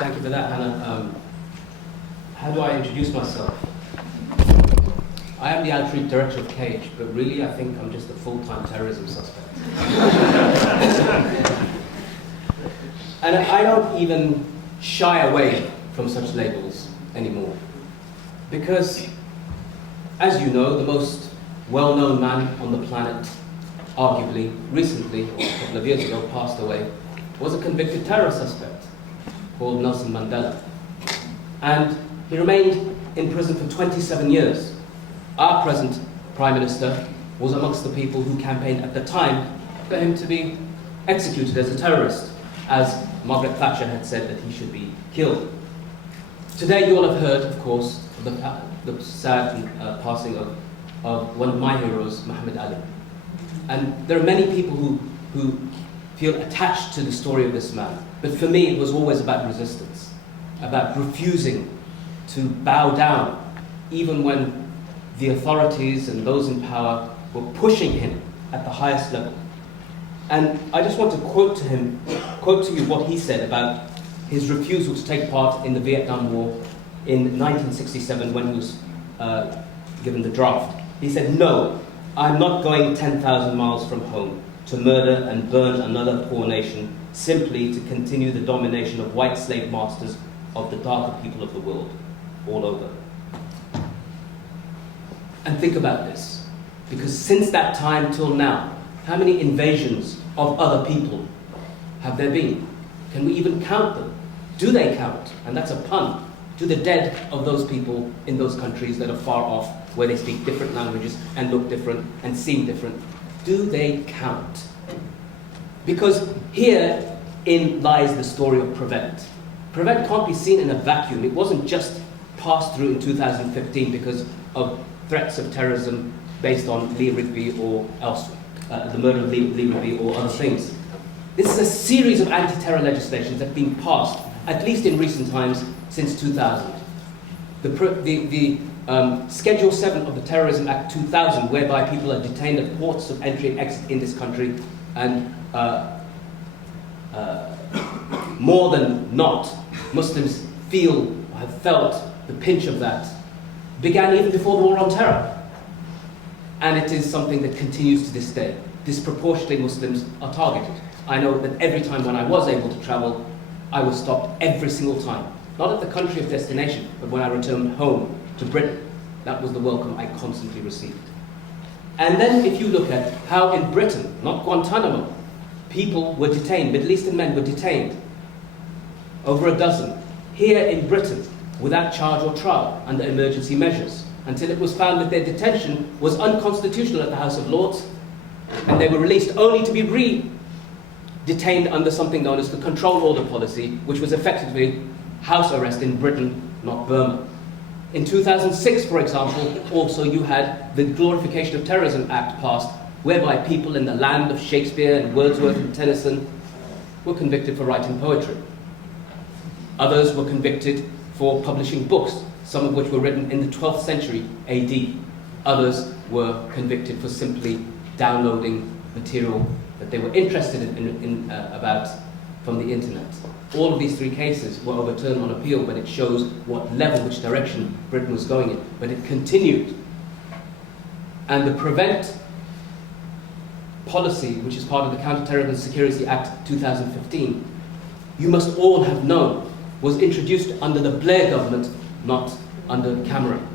Thank you for that, Hannah. How do I introduce myself? I am the outreach director of CAGE, but really I think I'm just a full-time terrorism suspect. And I don't even shy away from such labels anymore. Because, as you know, the most well-known man on the planet, arguably, recently, or a couple of years ago, passed away, was a convicted terror suspect called Nelson Mandela. And he remained in prison for 27 years. Our present Prime Minister was amongst the people who campaigned at the time for him to be executed as a terrorist, as Margaret Thatcher had said that he should be killed. Today you all have heard, of course, of the sad passing of one of my heroes, Muhammad Ali. And there are many people who feel attached to the story of this man. But for me, it was always about resistance, about refusing to bow down, even when the authorities and those in power were pushing him at the highest level. And I just want to quote to you what he said about his refusal to take part in the Vietnam War in 1967 when he was given the draft. He said, "No, I'm not going 10,000 miles from home to murder and burn another poor nation simply to continue the domination of white slave masters of the darker people of the world all over." And think about this, because since that time till now, how many invasions of other people have there been? Can we even count them? Do they count? And that's a pun. To the dead of those people in those countries that are far off, where they speak different languages and look different and seem different. Do they count? Because herein lies the story of Prevent. Prevent can't be seen in a vacuum. It wasn't just passed through in 2015 because of threats of terrorism based on Lee Rigby or elsewhere, the murder of Lee Rigby or other things. This is a series of anti-terror legislations that have been passed, at least in recent times, since 2000. The Schedule 7 of the Terrorism Act 2000, whereby people are detained at ports of entry and exit in this country, and more than not, Muslims have felt the pinch of that, began even before the War on Terror. And it is something that continues to this day. Disproportionately, Muslims are targeted. I know that every time when I was able to travel, I was stopped every single time. Not at the country of destination, but when I returned home to Britain. That was the welcome I constantly received. And then if you look at how in Britain, not Guantanamo, people were detained, Middle Eastern men were detained, over a dozen, here in Britain, without charge or trial, under emergency measures, until it was found that their detention was unconstitutional at the House of Lords, and they were released only to be re-detained under something known as the control order policy, which was effectively house arrest in Britain, not Burma. In 2006, for example, also you had the Glorification of Terrorism Act passed, whereby people in the land of Shakespeare and Wordsworth and Tennyson were convicted for writing poetry. Others were convicted for publishing books, some of which were written in the 12th century AD. Others were convicted for simply downloading material that they were interested about from the internet. All of these three cases were overturned on appeal, but it shows what level, which direction Britain was going in. But it continued. And the Prevent policy, which is part of the Counter-Terrorism Security Act 2015, you must all have known, was introduced under the Blair government, not under Cameron.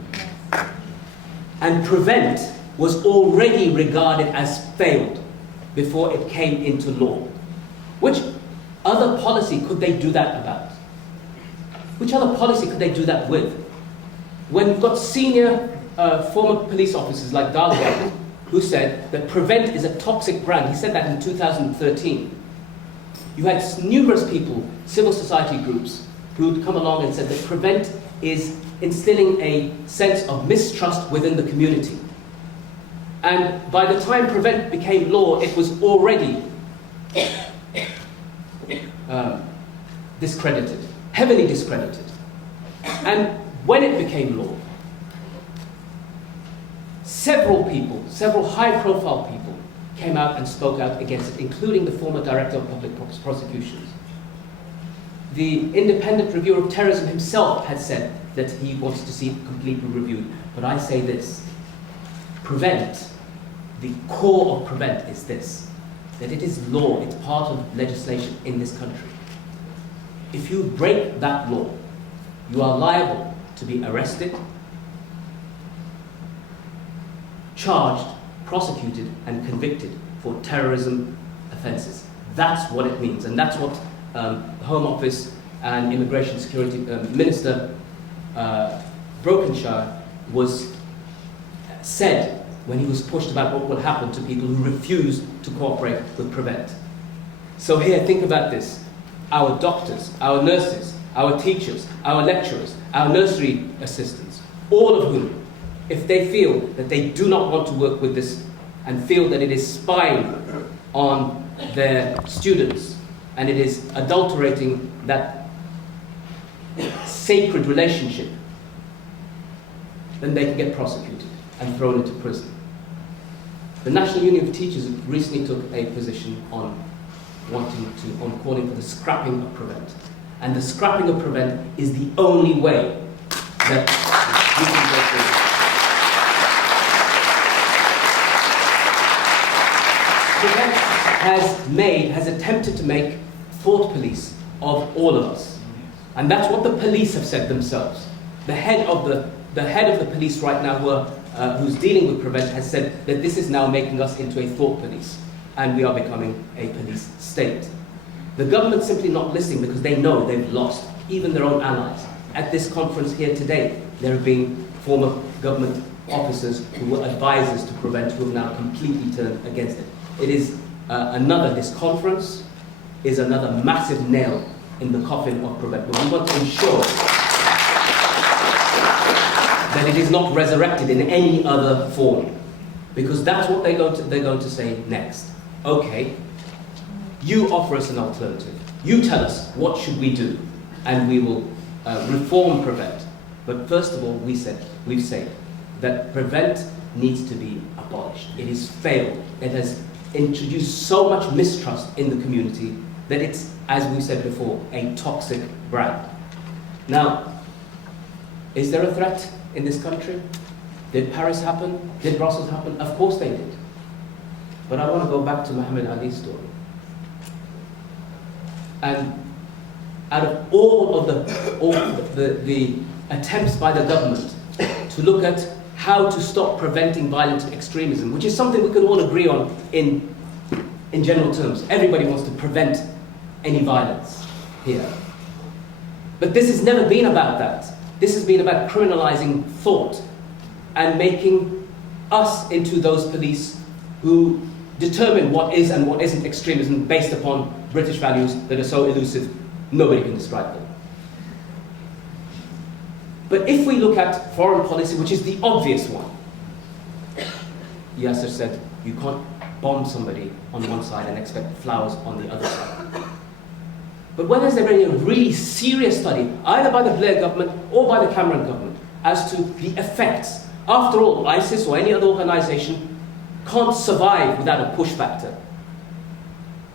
And Prevent was already regarded as failed before it came into law. Which other policy could they do that about? Which other policy could they do that with? When you've got senior former police officers like Dalgard, who said that Prevent is a toxic brand. He said that in 2013. You had numerous people, civil society groups, who'd come along and said that Prevent is instilling a sense of mistrust within the community. And by the time Prevent became law, it was already discredited, heavily discredited. And when it became law, several people, several high-profile people, came out and spoke out against it, including the former Director of Public Prosecutions. the independent reviewer of terrorism himself had said that he wants to see it completely reviewed. But I say this, prevent, the core of prevent is this, that it is law, it's part of legislation in this country. If you break that law, you are liable to be arrested, charged, prosecuted, and convicted for terrorism offences. That's what it means, and that's what the Home Office and Immigration Security Minister Brokenshire said when he was pushed about what will happen to people who refuse to cooperate with Prevent. So here, think about this. Our doctors, our nurses, our teachers, our lecturers, our nursery assistants, all of whom, if they feel that they do not want to work with this and feel that it is spying on their students and it is adulterating that sacred relationship, then they can get prosecuted and thrown into prison. The National Union of Teachers recently took a position on calling for the scrapping of Prevent. And the scrapping of Prevent is the only way that we can go forward. Prevent has attempted to make thought police of all of us. And that's what the police have said themselves. The head of the police right now, who's dealing with Prevent, has said that this is now making us into a thought police, and we are becoming a police state. The government's simply not listening because they know they've lost even their own allies. At this conference here today, there have been former government officers who were advisors to Prevent who have now completely turned against it. It is this conference is another massive nail in the coffin of Prevent. But we want to ensure that it is not resurrected in any other form, because that's what they're going to say next. Okay, you offer us an alternative. You tell us what should we do, and we will reform Prevent. But first of all, we've said that Prevent needs to be abolished. It has failed. It has introduced so much mistrust in the community that it's, as we said before, a toxic brand. Now, is there a threat in this country? Did Paris happen? Did Brussels happen? Of course they did. But I want to go back to Muhammad Ali's story. And out of all the attempts by the government to look at how to stop preventing violent extremism, which is something we can all agree on in general terms. Everybody wants to prevent any violence here. But this has never been about that. This has been about criminalizing thought and making us into those police who determine what is and what isn't extremism based upon British values that are so elusive, nobody can describe them. But if we look at foreign policy, which is the obvious one, Yasser said, you can't bomb somebody on one side and expect flowers on the other side. But when has there been a really serious study, either by the Blair government or by the Cameron government, as to the effects? After all, ISIS or any other organization can't survive without a push factor.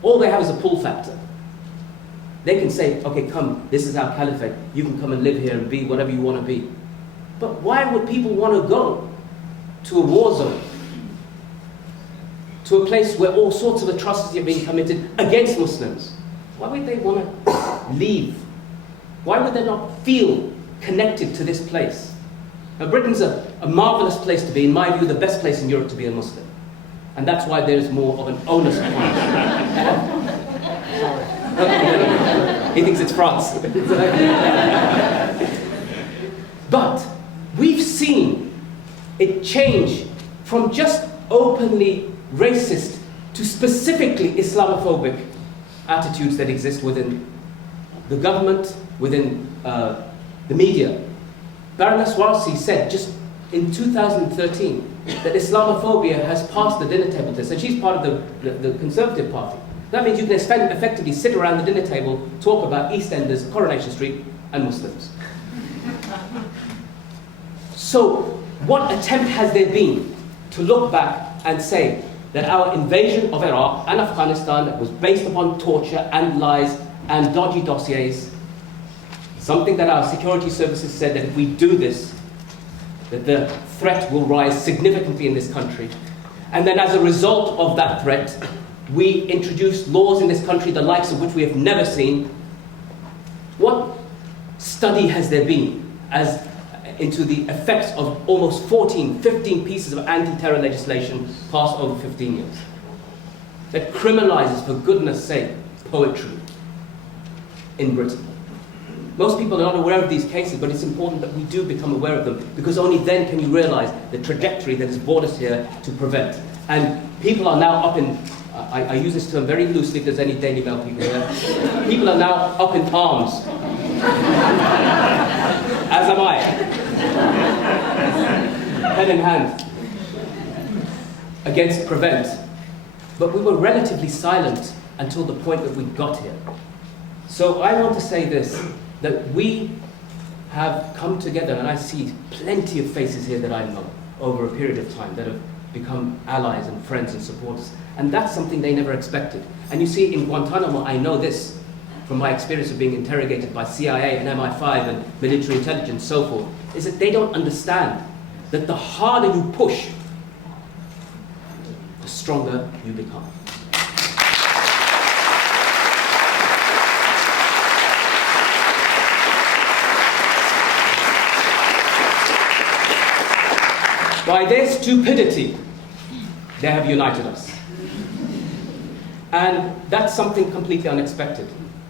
All they have is a pull factor. They can say, okay, come, this is our caliphate. You can come and live here and be whatever you want to be. But why would people want to go to a war zone? To a place where all sorts of atrocities are being committed against Muslims? Why would they want to leave? Why would they not feel connected to this place? Now, Britain's a marvelous place to be, in my view, the best place in Europe to be a Muslim. And that's why there's more of an onus point. He thinks it's France. But we've seen it change from just openly racist to specifically Islamophobic attitudes that exist within the government, within the media. Baroness Warsi said just in 2013 that Islamophobia has passed the dinner table test, and she's part of the Conservative Party. That means you can effectively sit around the dinner table, talk about EastEnders, Coronation Street, and Muslims. So, what attempt has there been to look back and say that our invasion of Iraq and Afghanistan was based upon torture and lies and dodgy dossiers Something that our security services said that if we do this, that the threat will rise significantly in this country. And then as a result of that threat, we introduced laws in this country, the likes of which we have never seen. What study has there been as into the effects of almost 15 pieces of anti-terror legislation passed over 15 years? That criminalizes, for goodness sake, poetry in Britain. Most people are not aware of these cases, but it's important that we do become aware of them, because only then can you realize the trajectory that has brought us here to prevent. And people are now up in, I use this term very loosely if there's any Daily Mail people here, people are now up in arms, as am I, pen in hand, against prevent. But we were relatively silent until the point that we got here. So I want to say this, that we have come together, and I see plenty of faces here that I know over a period of time that have become allies and friends and supporters. And that's something they never expected. And you see, in Guantanamo, I know this from my experience of being interrogated by CIA and MI5 and military intelligence and so forth, is that they don't understand that the harder you push, the stronger you become. By their stupidity, they have united us. And that's something completely unexpected.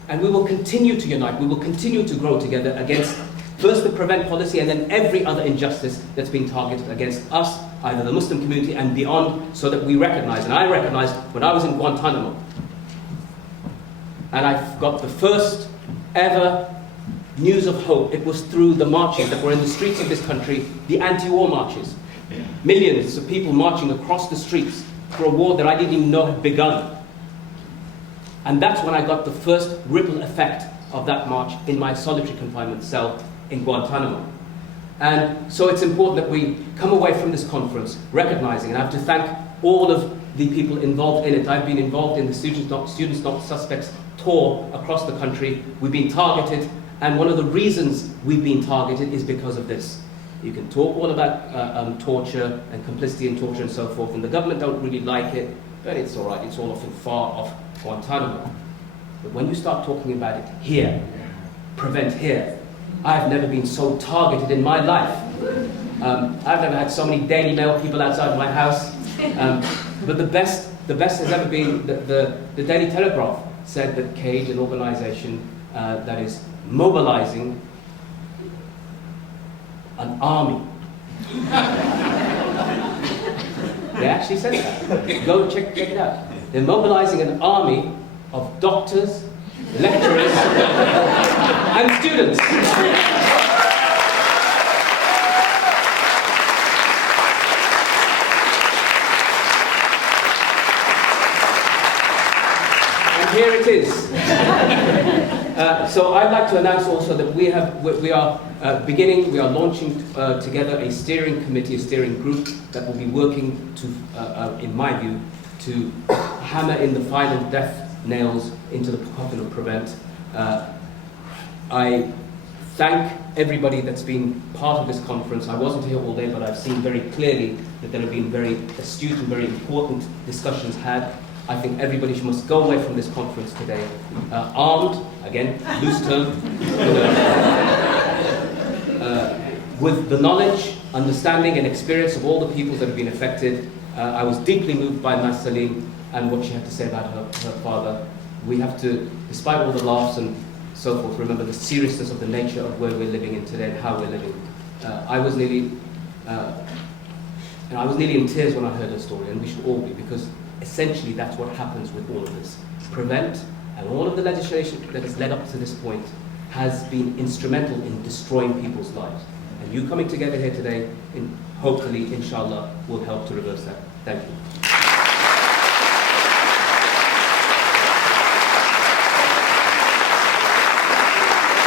And we will continue to unite, we will continue to grow together against first the prevent policy and then every other injustice that's been targeted against us, either the Muslim community and beyond, so that we recognize, and I recognized when I was in Guantanamo, and I got the first ever news of hope, it was through the marches that were in the streets of this country, the anti-war marches. Millions of people marching across the streets for a war that I didn't even know had begun. And that's when I got the first ripple effect of that march in my solitary confinement cell in Guantanamo. And so it's important that we come away from this conference recognizing, and I have to thank all of the people involved in it. I've been involved in the Students Not Suspects tour across the country. We've been targeted, and one of the reasons we've been targeted is because of this. You can talk all about torture and complicity in torture and so forth, and the government don't really like it, but it's all right, it's all often far off Guantanamo. But when you start talking about it here, prevent here, I've never been so targeted in my life. I've never had so many Daily Mail people outside my house. But the best has ever been, the Daily Telegraph said that Cage, an organization that is mobilizing an army. They actually said that. Go check it out. They're mobilizing an army of doctors, lecturers, and students. And here it is. So I'd like to announce also that we are launching together a steering committee, a steering group that will be working to, in my view, to hammer in the final death nails into the coffin of prevent. I thank everybody that's been part of this conference. I wasn't here all day, but I've seen very clearly that there have been very astute and very important discussions had. I think everybody must go away from this conference today armed, again, loose term, with the knowledge, understanding and experience of all the people that have been affected. I was deeply moved by Mas Salim and what she had to say about her father. We have to, despite all the laughs and so forth, remember the seriousness of the nature of where we're living in today and how we're living. I was nearly in tears when I heard her story, and we should all be, because essentially that's what happens with all of this. Prevent and all of the legislation that has led up to this point has been instrumental in destroying people's lives. And you coming together here today, hopefully, inshallah, will help to reverse that. Thank you.